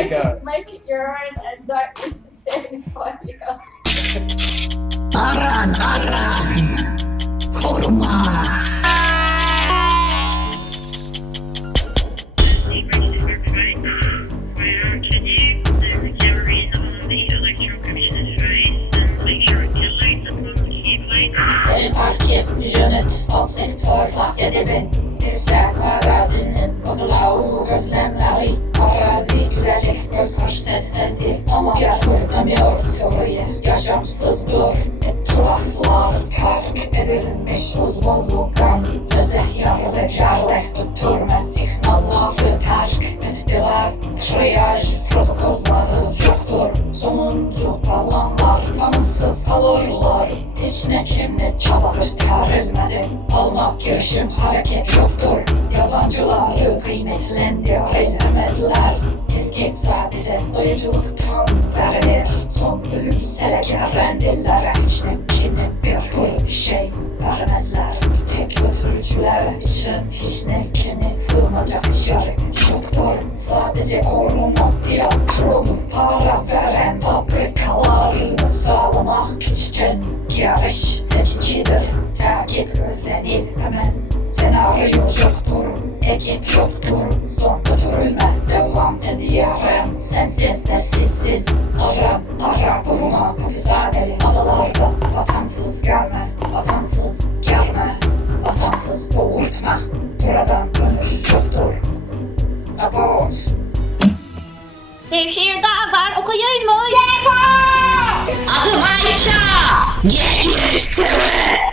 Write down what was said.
Make urine and darkness standing for you. Aran, koruma. Beni fark et, jönet, al seni fark edebin. Sen arazinin bakılavu gözlemleri. Arazi güzellik göz hoş seslendi. Ama görünemiyor soruyu, yaşamsızdır. Etraflar terk edilmiş uz bozulgan. Müzehyarlı jarleh ötürme teknoloji terk ettiler. Triyaj protokolları yoktur. Sonuncu kalanlar tanımsız kalırlar. Hiç ne kimle çaba gösterilmedi. Almak girişim hareket yoktur. Yabancıları kıymetlendiremezler. Erkek sadece doyuculuktan verilir. Son bölüm seleker dillere hiç ne kimi bir şey vermezler. Tek götürücüler için hiç ne kimi sığmayacak yer yoktur. Sadece koruma tiyatrodur. Para veren fabrikaları sağlamak için yarış seçicidir. Takip özlenilemez. Senaryo yoktur. Ekip yoktur. Son götürülme devam ediyorum. Sensiz ve sizsiz. Ara kurma. Hapishaneli adalarda. Vatansız gelme. Vatansız gelme. Vatansız boğultma. Buradan dönüş yoktur. Abort. Bir şiir daha var, okuyayım mı? Adım Ayşe. Gel göğsüme.